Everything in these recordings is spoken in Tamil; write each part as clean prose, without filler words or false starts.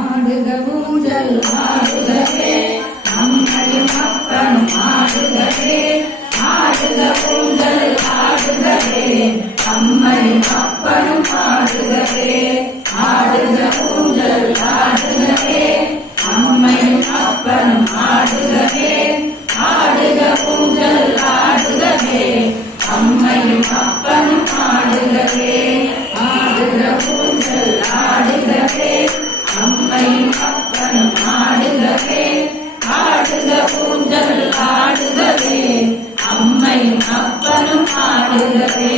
ஆடுக ஊஞ்சல் ஆடுகவே அம்மையும் அப்பனும் ஆடுகவே ஆடுக ஊஞ்சல் ஆடுகவே அம்மையும் அப்பனும் ஆடுகவே ஆடுக ஊஞ்சல் ஆடுகவே அம்மையும் அப்பனும் ஆடுகவே ஆடுக ஊஞ்சல் ஆடுகவே அம்மையும் அப்பனும் ஆடுகவே ஆடுக ஊஞ்சல் ஆடுகவே அம்மையும் அப்பனும் ஆடுகவே ஆடுக ஊஞ்சல் ஆடுகவே அம்மையும் அப்பனும் ஆடுகவே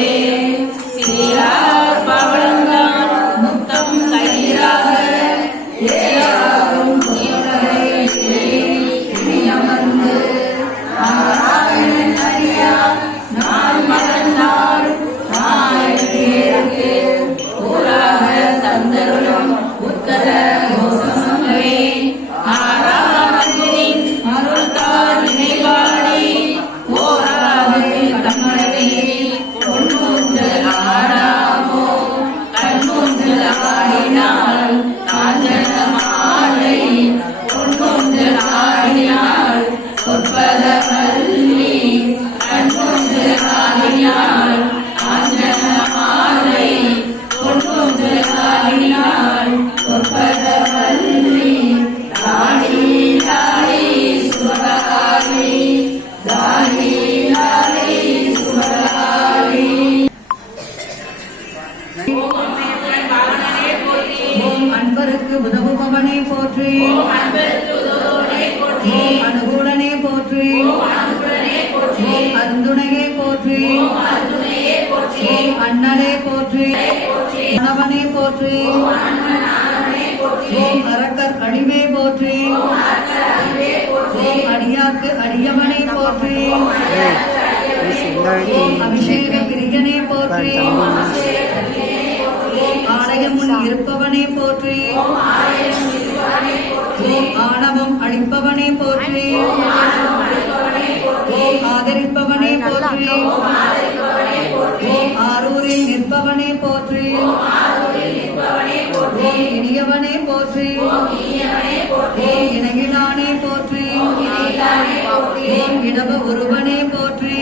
சீரார் பவளங்கான் முத்தம் கயிறாக ஏறாரும் அமர்ந்து நாராயணன் அறியா நான் மறந்தார் நாயகேற்கு ஊராக தந்தருளும் உத்தர கோசமங்கவே ஆராமத்தின் அருள்தார் நினைவாடி ஓராவில் தம்மழவே பொன்னூஞ்சல் ஆடாமோ கண்ணூஞ்சல் ஆடினாள் காஞ்சன மாலை பொன்னூஞ்சல் ஆடினாள் சொற்பத வள்ளி கண்ணூஞ்சல் ஆடினாள் காஞ்சன மாலை பொன்னூஞ்சல் ஆடினாள் சொற்பத வள்ளி தாடி தாடி சுபகாரி தாடி தாடி சுபகாரி ஓம் அன்பருக்கு உதவுபவனே போற்றி ஓம் அனுகூலனே போற்றி ஓம் அருந்துணையே போற்றி ஓம் அண்ணலே போற்றி கணவனே போற்றி ஓம் அரக்கர் அழிவே போற்றி ஓம் அடியாக்கு அடியவனை போற்றி ஓம் அபிஷேக பிரியனே போற்றி ஓம் ஆலயம் முன் இருப்பவனே போற்றி ஓம் ஆணவம் அழிப்பவனே போற்றி ஓம் ஆதரிப்பவனே போற்றி ஓம் ஆரூரில் நிற்பவனே போற்றி ஓம் இனியவனே போற்றி ஓம் இணையிலானே போற்றி ஓம் இடவ ஒருவனே போற்றி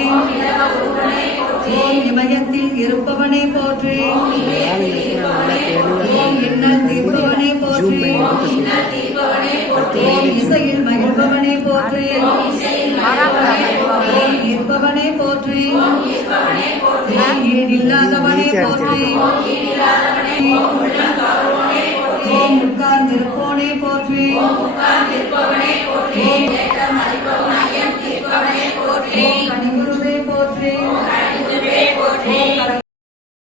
ஓம் இமயத்தில் இருப்பவனே போற்றி ஓம் இன்னல் தீர்ப்பவனே போற்றி ஓம் இசையில் மகிழ்பவனே போற்றி ஓம் இருப்பவனே போற்றி ஓம் ஈடில்லாதவனே போற்றி ஓம் உட்கார்ந்திருப்போனே போற்றி ஓம்